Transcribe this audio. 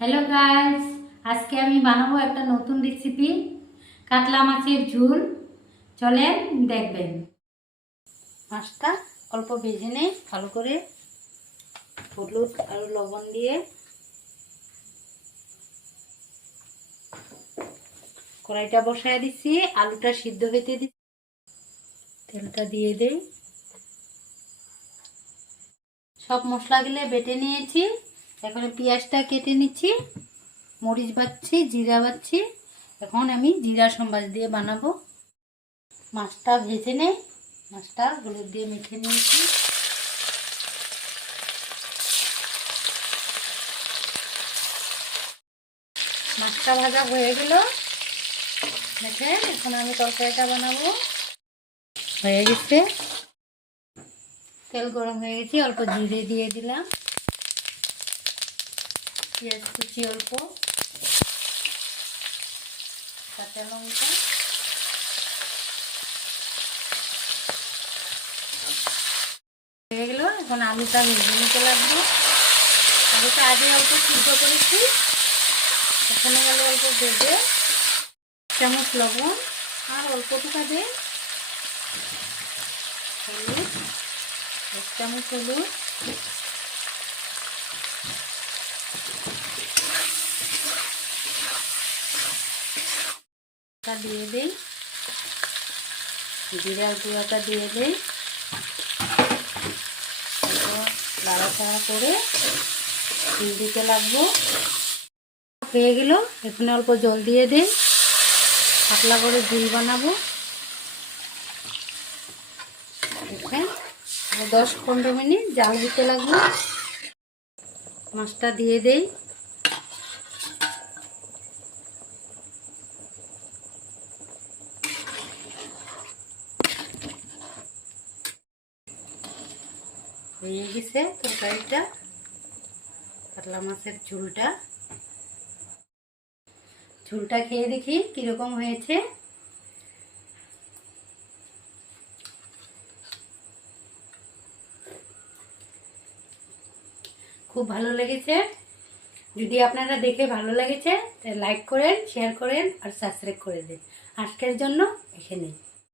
Hello guys, আজকে আমি বানাবো একটা নতুন রেসিপি কাতলা মাছের ঝোল। চলেন দেখবেন। মাছটা অল্প ভেজে নেই ভালো করে, হলুদ আর লবণ দিয়ে। কড়াইটা বসায় দিচ্ছি, আলুটা সিদ্ধ হতে দিচ্ছি, তেলটা দিয়ে দেই। সব মশলাগুলো বেটে নিয়েছি, এখন পেঁয়াজটা কেটে নিচ্ছি, মরিচ বাটছি, জিরা বাটছি। এখন আমি জিরা সম্বাস দিয়ে বানাবো। মাছটা ভেজে নেই, মাছটা হলুদ দিয়ে মেখে নিয়েছি। মাছটা ভাজা হয়ে গেল, দেখেন এখন আমি তরকারিটা বানাবো। হয়ে গেছে, তেল গরম হয়ে গেছে, অল্প জিরে দিয়ে দিলাম, পেঁয়াজ কুচি অল্প, কাঁচা লঙ্কা, হয়ে গেল। এখন আলুটা ভেজে নিতে লাগবে। আলুটা আগে অল্প সিদ্ধ করেছি, এখানে গেল অল্প ভেজে, চামচ লবণ আর অল্প টুকা দিয়ে হলুদ, 1 চামচ হলুদ, দিয়ে দিই, জিরার গুঁড়াটা দিয়ে দিই, নাড়াচাড়া করে দিতে লাগবো। হয়ে গেল, এখানে অল্প জল দিয়ে দিই, পাতলা করে ঝোল বানাবো। দেখেন 10-15 মিনিট জাল দিতে লাগবে। মাছটা দিয়ে দেই, হয়ে গেছে তরকারিটা, কাতলা মাছের ঝোলটা। ঝোলটা খেয়ে দেখি কিরকম হয়েছে। খুব ভালো লেগেছে। যদি আপনারা দেখে ভালো লেগেছে তাহলে লাইক করেন, শেয়ার করেন আর সাবস্ক্রাইব করে দিন। আজকের জন্য এখানে।